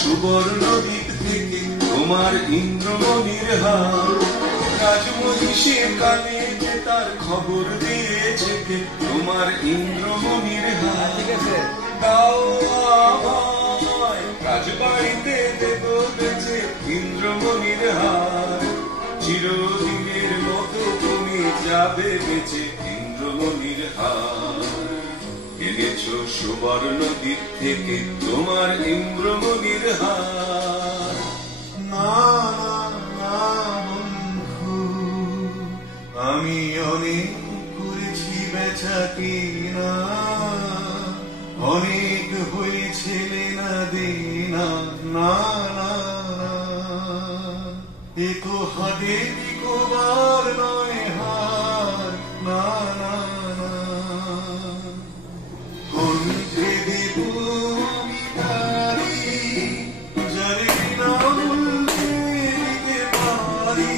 সুবর্ণ দ্বীপ থেকে তোমার ইন্দ্রমণির হার, রাজমহিষীর কানে যে তার খবর দিয়েছে কে, তোমার ইন্দ্রমণির হার। দাও আমায় রাজবাড়িতে দেব বেঁচে ইন্দ্রমণির হার, চিরদিনের মতো তুমি যাবে বেঁচে ইন্দ্রমণির হার। এনেছো সুবর্ণ দ্বীপ থেকে তোমার ইন্দ্রমণির হার। না না বন্ধু, আমি অনেক করেছি বেচা কিনা, অনেক হয়েছে লেনা দেনা। না না এ তো হাতে কোবার নয় হার। না না কণ্ঠে দেব আমি তারি, যারে না বলতে দিতে পারি।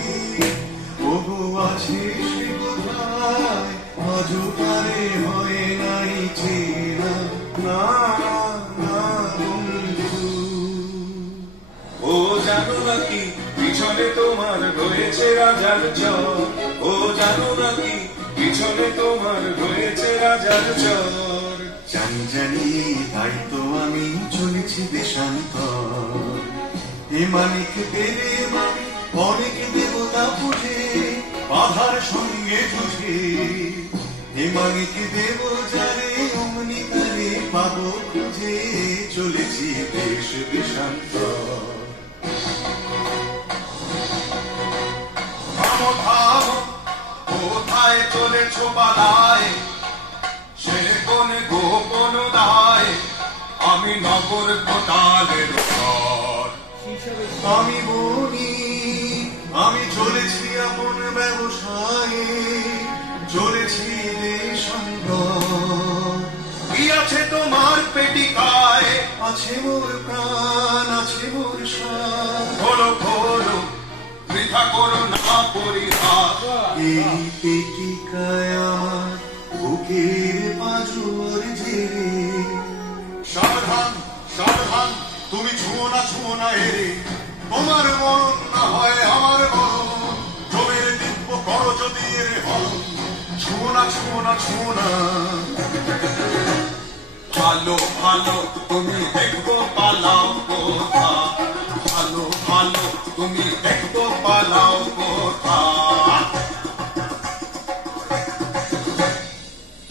ওগো আছে সে কোথায়, আজও তারে হয় নাই চেনা। না না বন্ধু, ও জানো নাকি পিছনে তোমার রয়েছে রাজার চর, ও জানো নাকি পিছনে তোমার রয়েছে রাজার চর। জানি জানি তাই তো আমি চলেছি দেশান্তর। এ মানিক পেলে আমি অনেক দেবতা পুজে, বাধার সঙ্গে যুঝে। এ মানিক দেব যারে অমনি তারে পাবো খুঁজে, চলেছি দেশ দেশান্তর। থামো থামো, কোথায় চলেছ বালায়, সে কোন গোপন দায়, আমি নগর কোটালের ঘর। আমি বনি আমি চলেছি আপন ব্যবসায়ে, চলেছি দেশান্তর। কি আছে তোমার পেটিকায়, আছে মোর প্রাণ, আছে মোর সার। খোলো খোলো, বৃথা করো না পরিহাস। এই পেটিকায় আমার বুকের পাঁজর ঝেড়ে। সাবধান সাবধান, তুমি ছুঁয়ো না এরে, তোমার মরণ না হয় আমার মরণ। জমের দিব্য করো যদি এর হরণ, ছুঁয়ো না। ভালো ভালো তুমি দেখবো পালাও কোথা, ভালো ভালো তুমি দেখবো পালাও কোথা।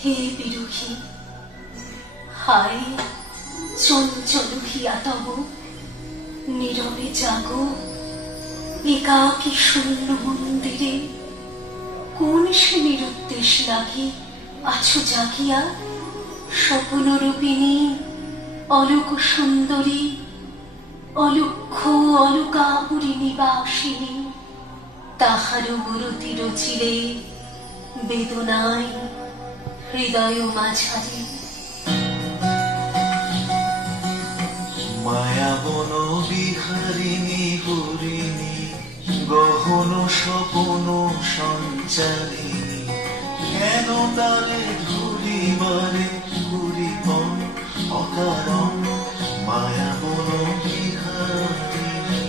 হে বিরোহী, হায় চঞ্চল হিয়া তব, নীরবে জাগো একাকী শূন্য মন্দিরে। কোন সে নিরুদ্দেশ লাগি আছো জাগিয়া, স্বপ্নরূপিণী অলোক সুন্দরী, অলক্ষ অলকাপুরী নিবাসিনী। তাহার গুরুতি রচিলে বেদনায় হৃদয় মাঝারে। মায়াবন বিহারিণী হরিণী, গহন স্বপন সঞ্চারিণী। কেন তালে ঘুরিবারে ঘুরিপন অকারণ, মায়াবন বিহারিণী।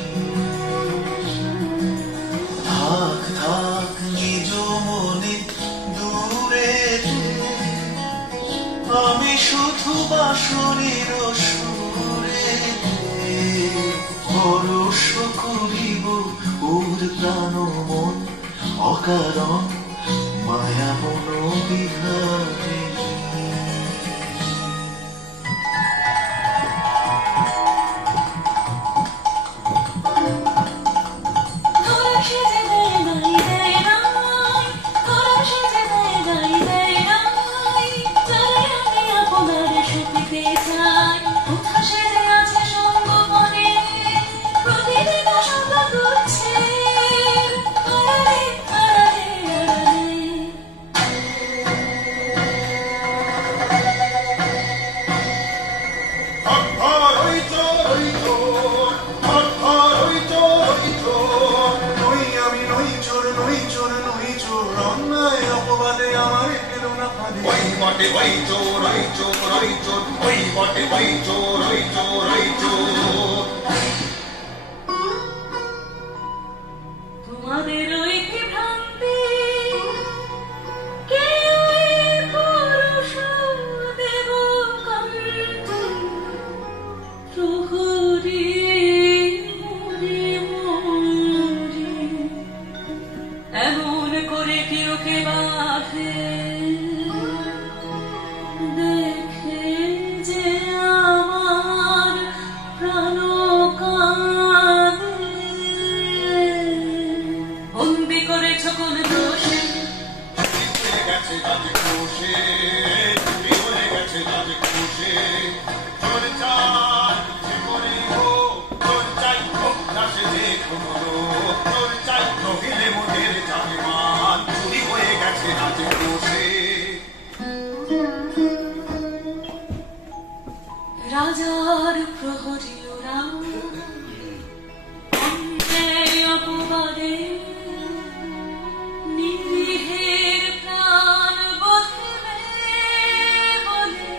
থাক থাক নিজ মনে দূরে, আমি শুধু বাঁশরীর সুরে পরশ করিব ওর প্রাণ মন অকারণ, মায়াবন বিহারিণী। বটে ওই চোর ওই চোর ওই চোর, ওই বটে ওই চোর ওই চোর ওই চোর। এমন করে কেউ কে বাঁধে দেখে যে আমার প্রাণ কাঁদে বন্দি করে সকল দোষে গেছে তাতে খুশি হয়ে গেছে তাতে খুশি তোর চাই জীবনে হোক তোর চাই হোক দাসে দেখো তোর চাই নহিলে মোদের চাই মান চুরি হয়ে গেছে তাতে খুশি রাজার প্রহরী ওরা অন্যায় অপবাদে নিরীহের প্রাণ বোধে বলে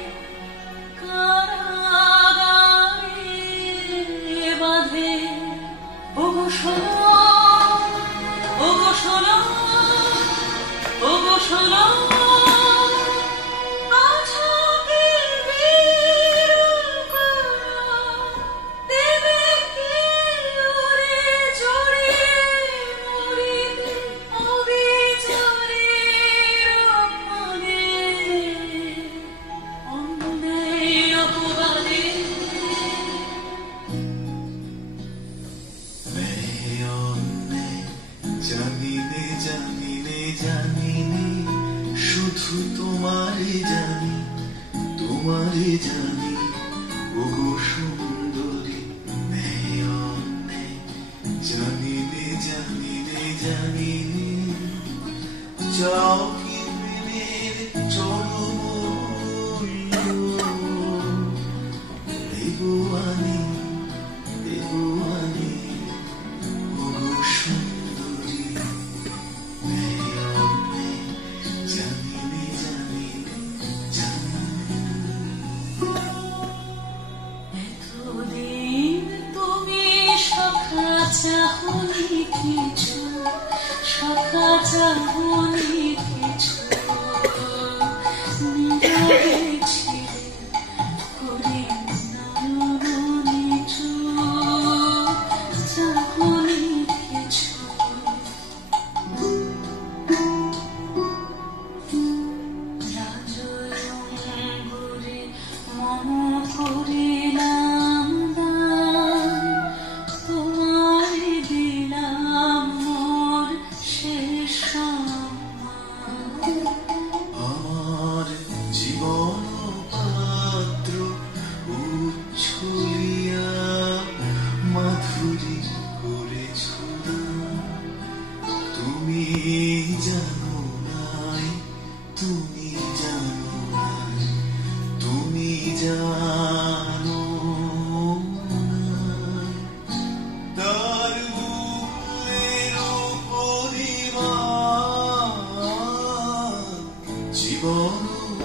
কারাগারে বাঁধে। ওগো শোনো, ওগো শোনো, ওগো শোনো, শুধু তোমারে জানি, তোমারে জানি, ওগো সুন্দরী মেয়নে, জানি নে জানি নে জানি নে, যাও কি প্রেমের চরমূল্য, দেবো আনি, দেবো আনি, ওগো সুন্দরী মেয়নে, জানি নে জানি জানি। এতদিন তুমি সখা চাহনি কিছু, সখা চাহনি কিছু, নীরবে ছিলে করে নয়ন নিচু, চাহনি কিছু। রাজরঙ্গরে মম করিলাম দান, তোমায় দিলাম মোর শেষ সম্মান। আমার জীবন পাত্র উচ্ছলিয়া মাধুরী করেছ দান। তুমি জানো নাই, তুমি জানো নাই, তুমি জানো নাই, তার মূল্যের পরিমাণ জীবন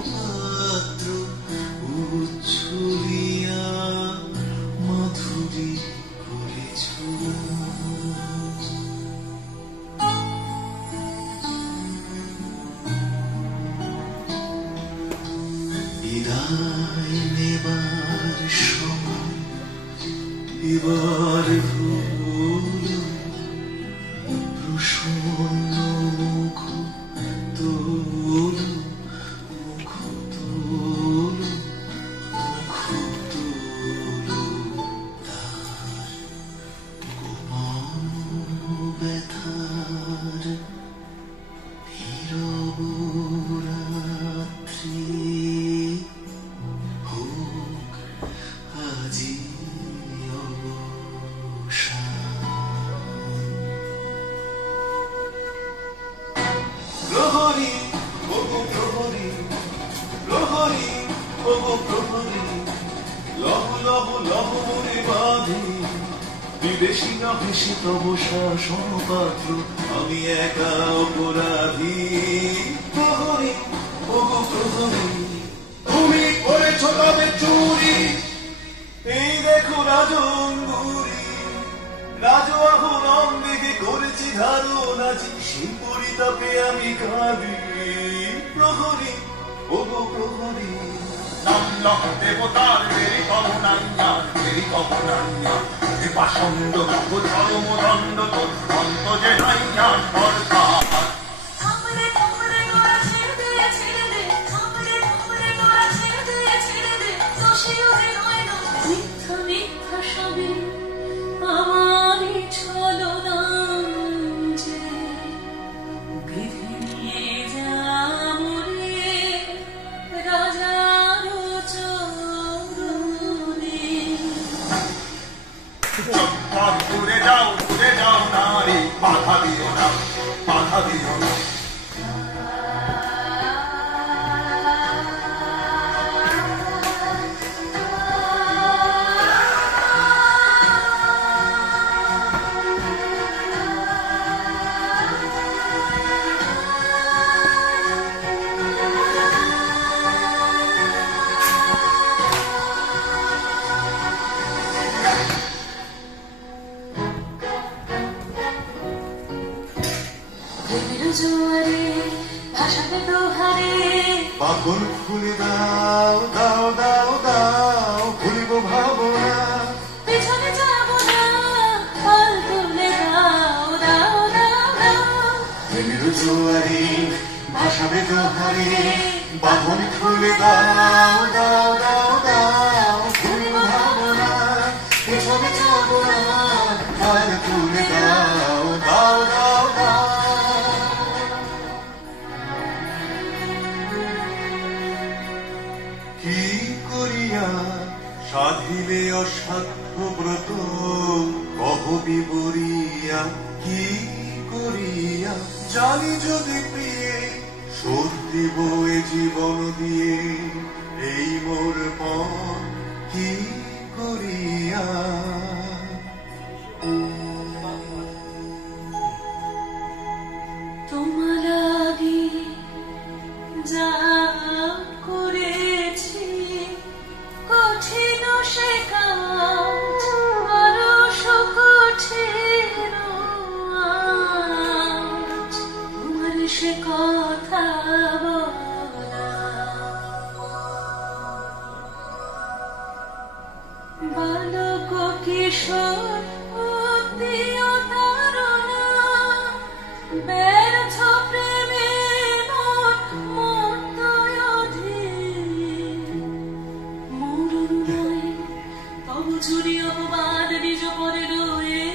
পাত্র উচ্ছলিয়া মাধুরী করেছ। বিদায় নেবার সময় এবার হলো, প্রসন্ন মুখ তোলো, মুখ তোলো, মুখ তোলো, তার গোপন ব্যথার নীরব রাত্রি হোক আজি অবসান। প্রহরী, ওগো প্রহরী, প্রহরী, ওগো প্রহরী, লহ লহ লহ মোরে বাঁধি, বিদেশি না ভেসে তব শাসন পাত্র, আমি একা অপরাধী। প্রহরী, ওগো প্রহরী, তুমি করেছ তবে চুরি, এই দেখো রাজঙ্গুরি, রাজবাহন দিকে করেছি ধারণা, সেই পরিতাপে আমি কাঁদি। প্রহরী, ওগো প্রহরী, নামল দেবতার দেরি কবনাইয়া পাষণ্ড চরম দণ্ড তোর অন্ত যে নাইয়া সরকার মিথ্যা মিথ্যা সবে আমারই ছলনাম যে বিধি নিয়ে যামরে রাজার চরণে। দূরে যাও নারী, বাধা দিও না, বাধা দিও না। জোয়ারে ভাসাবে দোহারে পাগল খুলে দাও দাও দাও দাও, ভুলিব ভাবনা পেছনে যাব না, পাল তুলে দাও দাও দাও দাও। প্রেমের জোয়ারে ভাসাবে দোহারে, বাঁধন খুলে দাও দাও দাও দাও, ভুলিব ভাবনা পেছনে যাব না, পাল তুলে দাও দাও দাও দাও। কি করিয়া সাধিলে অসাধ্য ব্রত, কহ বিবরিয়া কি করিয়া, জানি যদি প্রিয়ে শোধ দিব এ জীবন দিয়ে, এই মোর পণ কি করিয়া। তোমার আগে যা করেছি কঠিন সে কাজ, আরো কঠিন আজ তোমার সে কথা বলা। বালক কিশোর অতীয় তারণা, ব্যর্থ প্রেমে মর্তয় অধীর, মরণ নয় তবু চুরি অপবাদ নিজ পরে রয়ে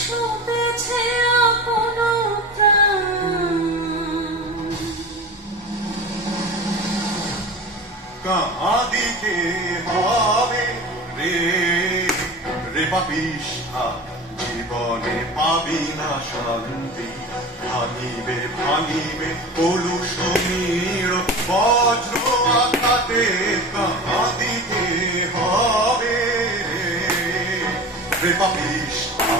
সপেছে আপন প্রাণ। কাঁদিতে হবে রে রে পাপিষ্ঠা, জীবনে পাবি না শান্তি, ভাঙিবে ভাঙিবে কলুষ নীড় বজ্র আঘাতে। কাঁদিতে হবে রে রে পাপিষ্ঠা,